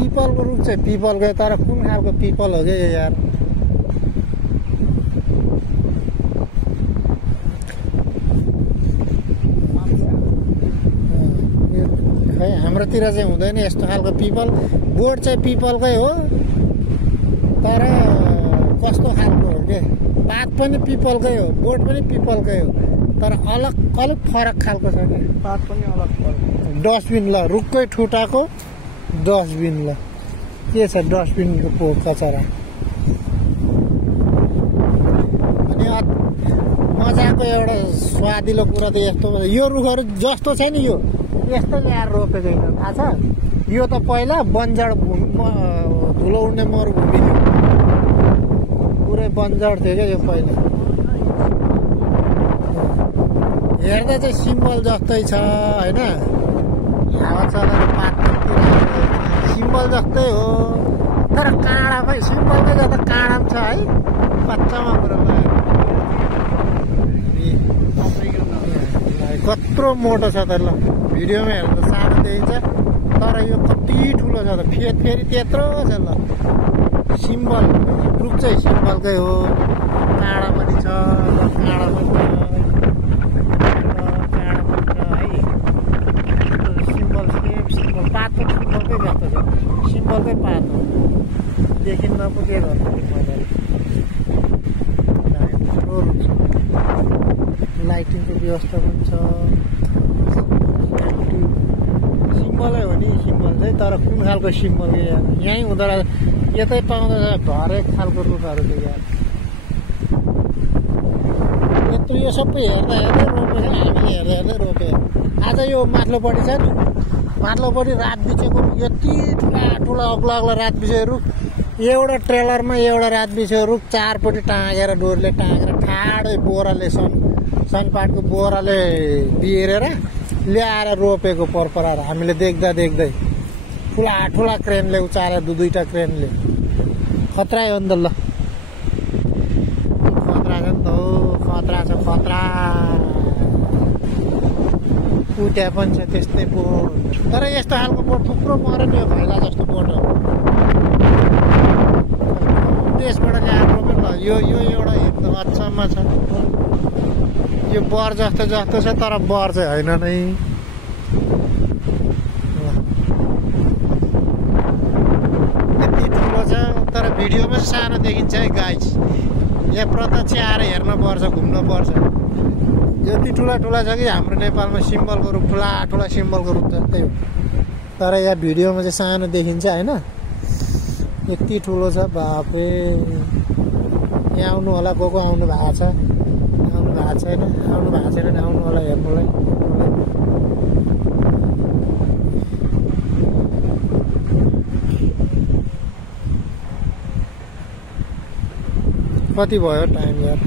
पिपलको रुख चाहिँ पिपलको, तर कुन खालको पिपल हो क्या यो यार। खै हाम्रोतिर चाहिँ हुँदैन यस्तो खालको पिपल। बोट चाहिँ पिपलकै हो, तर कस्तो खालको हो के, पात पनि पिपलकै हो, बोट पनि पिपलकै हो, तर अलग फरक खालको छ क्या। पात पनि अलग फरक। डस्टबिन ल, रुखकै ठुटाको डस्टबिन ल, के छ डस्टबिनको कचरा। अनि मजाको एउटा स्वादिलो कुरा त यस्तो, यो रुखहरू जस्तो छ नि यो यस्तो ल्याएर रोपेको होइन, थाहा छ। यो त पहिला बन्जर धुलो उड्ने मरुभूमि थियो, पुरै बन्जर थियो क्या यो पहिला। हेर्दा चाहिँ सिम्बल जस्तै छ होइन, हावा चलेर पात सिम्बल जस्तै हो, तर काँडामै सिम्बलमै जाँदा काँडा पनि छ है, पच्चामा कुरामा। कत्रो मोटो छ त, ल भिडियोमा हेर्दा सानो देखिन्छ, तर यो कति ठुलो छ त, फेरि त्यत्रो छ। ल सिम्बल, रुख चाहिँ सिम्बलकै हो, काँडा पनि छ, काँडा पनि छ, पात पनि सिम्बलकै जस्तो छ, सिम्बलकै पात हो, देखिन्न पो के गर्नु मजाले। लाइटिङको व्यवस्था पनि छ, सिम्बलै हो नि सिम्बल चाहिँ, तर कुन खालको सिम्बल यहीँ हुँदो रहेछ, यतै पाउँदो रहेछ हरेक खालको रुखहरू थियो यार। यत्रो यो सबै हेर्दा रोपेको, हामीले हेर्दै रोप्यो। आज यो माथिल्लोपट्टि छ नि, माथिल्लोपट्टि रात बिचेको यति ठुला अग्ला रात बिचेको रुख, एउटा ट्रेलरमा एउटा रात बिचेको रुख, चारपट्टि टाँगेर डोरले टाँगेर ठाडै बोराले सनपाटको बोराले बिहेरेर ल्याएर रोपेको परपरार हामीले देख्दै ठुला क्रेनले उचालेर दुईटा क्रेनले। खतरा हो नि त। ल खतरा छ नि त, हो खतरा छ, खतरा उट्या पनि छ त्यस्तै बोट, तर यस्तो खालको बोट थुप्रो मऱ्यो नि, यो खैला जस्तो बोट हो, त्यसबाट ल्याएर रोप्यो। ल यो एउटा एकदम अचम्म छ, यो बर जस्तो छ, तर बर चाहिँ होइन नै। यति ठुलो छ, तर भिडियोमा सानो देखिन्छ है गाइस, यहाँ प्रत्यक्ष आएर हेर्नुपर्छ, घुम्नुपर्छ। यति ठुला छ कि हाम्रो नेपालमा सिम्बलको रुख, ठुला सिम्बलको रुख जस्तै हो, तर यहाँ भिडियोमा चाहिँ सानो देखिन्छ होइन। यति ठुलो छ, बाफे। यहाँ आउनु होला, को आउनु भएको छ, आउनु भएको छैन, आउनु होला हेर्नुलाई। कति भयो टाइम यार,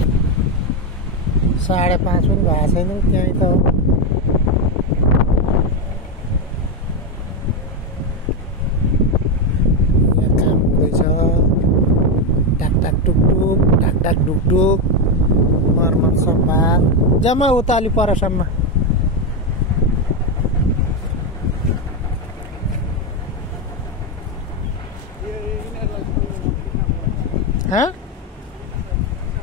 5:30 पनि भएको छैन, त्यहीँ त हो। यहाँ काम हुँदैछ, टाक ढुकढुक मर्मत सम्भार जम्मा उताली परसम्म।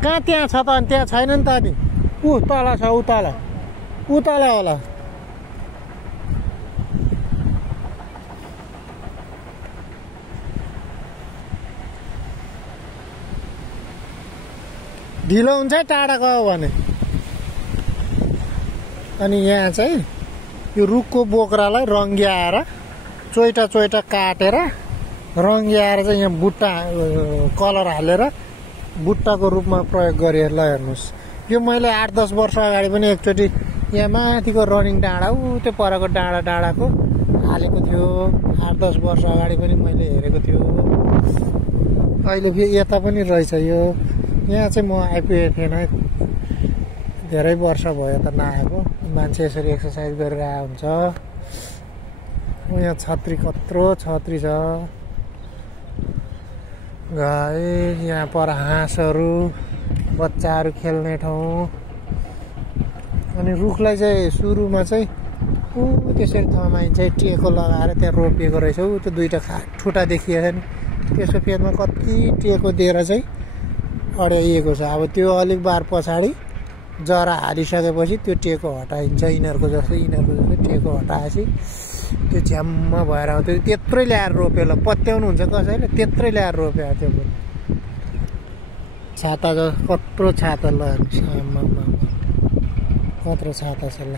कहाँ त्यहाँ छ त, अनि त्यहाँ छैन नि त, अनि तल छ, उतला होला। ढिलो हुन्छ टाढा गयो भने। अनि यहाँ चाहिँ यो रुखको बोक्रालाई रङ्ग्याएर चोइटा काटेर रङ्ग्याएर चाहिँ यहाँ बुट्टा कलर हालेर बुट्टाको रूपमा प्रयोग गरेँ। ल हेर्नुहोस्, यो मैले 8-10 वर्ष अगाडि पनि एकचोटि यहाँ माथिको रनिङ डाँडा त्यो परको डाँडाको हालेको थियो। 8-10 वर्ष अगाडि पनि मैले हेरेको थियो। अहिले फेरि यता पनि रहेछ यो। यहाँ चाहिँ म आइपुगेको थिएन, धेरै वर्ष भयो त नआएको। मान्छे यसरी एक्सर्साइज गरेर आएको हुन्छ। यहाँ छत्री, कत्रो छत्री छ। गाई यहाँ पर हाँसहरू, बच्चाहरू खेल्ने ठाउँ। अनि रुखलाई चाहिँ सुरुमा चाहिँ ऊ त्यसरी थमाइन चाहिँ टेको लगाएर त्यहाँ रोपिएको रहेछ ऊ त्यो दुईवटा ठुटा देखिएछ नि त्यसको फेदमा कति टेको दिएर चाहिँ अड्याइएको छ अब त्यो अलिक बार पछाडि जरा हालिसकेपछि त्यो टेको हटाइन्छ यिनीहरूको जस्तो टेको हटाएपछि त्यो झ्याम्म भएर त्यो त्यत्रै ल्याएर रोप्यो ल पत्याउनु हुन्छ कसैले त्यत्रै ल्याएर रोप्यो त्यो छाता कत्रो छाता ल कत्रो छाता छ ल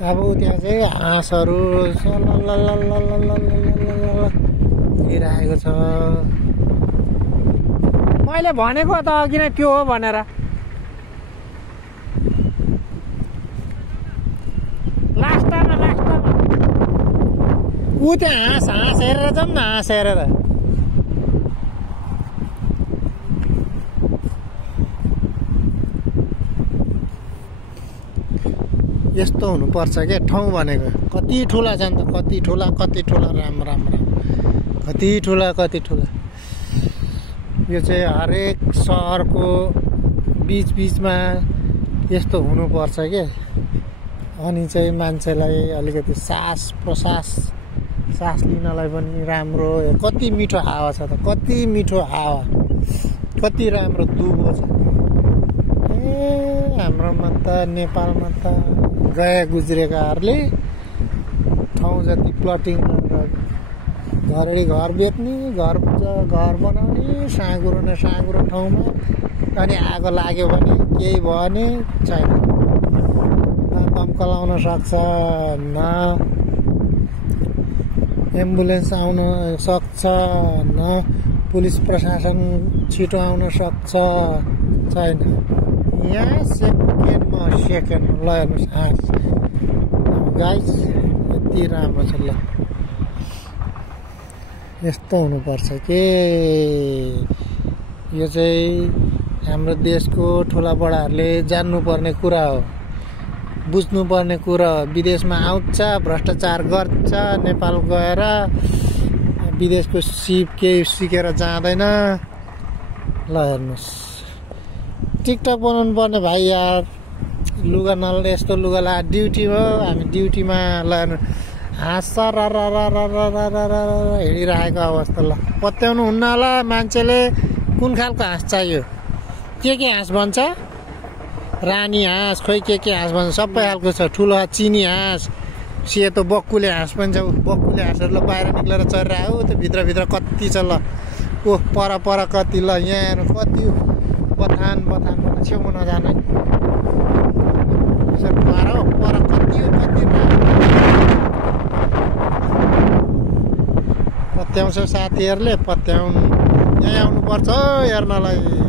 अब त्यहाँ चाहिँ हाँसहरू हिँडिरहेको छ मैले भनेको त अघि नै त्यो हो भनेर लास्टमा ऊ त्यहाँ हाँस हेरेर जाऊँ न हाँस हेरेर यस्तो हुनुपर्छ क्या ठाउँ भनेको कति ठुला छ नि त कति ठुला राम कति ठुला यो चाहिँ हरेक सहरको बिचमा यस्तो हुनुपर्छ क्या अनि चाहिँ मान्छेलाई अलिकति सास लिनलाई पनि राम्रो कति मिठो हावा छ त कति मिठो हावा कति राम्रो दुबो छ हाम्रोमा त नेपालमा त गए गुज्रेकाहरूले ठाउँ जति प्लटिङ गरेर घर बेच्ने घर बनाउने साँगुरो न साँगुरो ठाउँमा अनि आगो लाग्यो भने केही भयो भने छैन न दमकल आउन सक्छ न एम्बुलेन्स आउन सक्छ न पुलिस प्रशासन छिटो आउन सक्छ छैन यहाँ सेकेन्डमा ल हेर्नुहोस् हाँस गाइस यति राम्रो छ ल यस्तो हुनुपर्छ के यो चाहिँ हाम्रो देशको ठुला बडाहरूले जान्नुपर्ने कुरा हो बुझ्नुपर्ने कुरा हो विदेशमा आउँछ भ्रष्टाचार गर्छ नेपाल गएर विदेशको सिप केही सिकेर जाँदैन ल हेर्नुहोस् टिकटक बनाउनु पर्ने भाइ यार लुगा यस्तो लुगा ला ड्युटी हो हामी ड्युटीमा ल हाँस हिँडिरहेको अवस्था ल पत्याउनु हुन्न होला मान्छेले कुन खालको हाँस चाहियो के हाँस भन्छ रानी हाँस खोइ के हाँस भन्छ सबै खालको छ ठुलो चिनी हाँस सेतो बक्कुले हाँस पनि छ बक्कुले हाँसहरू ल बाहिर निक्लेर चरिरहेको त्यो भित्रभित्र कति छ ल ओह पर कति ल यहाँ कति बथान छेउमा नजान पर कति पत्याउँछ साथीहरूले पत्याउनु यहाँ आउनुपर्छ हेर्नलाई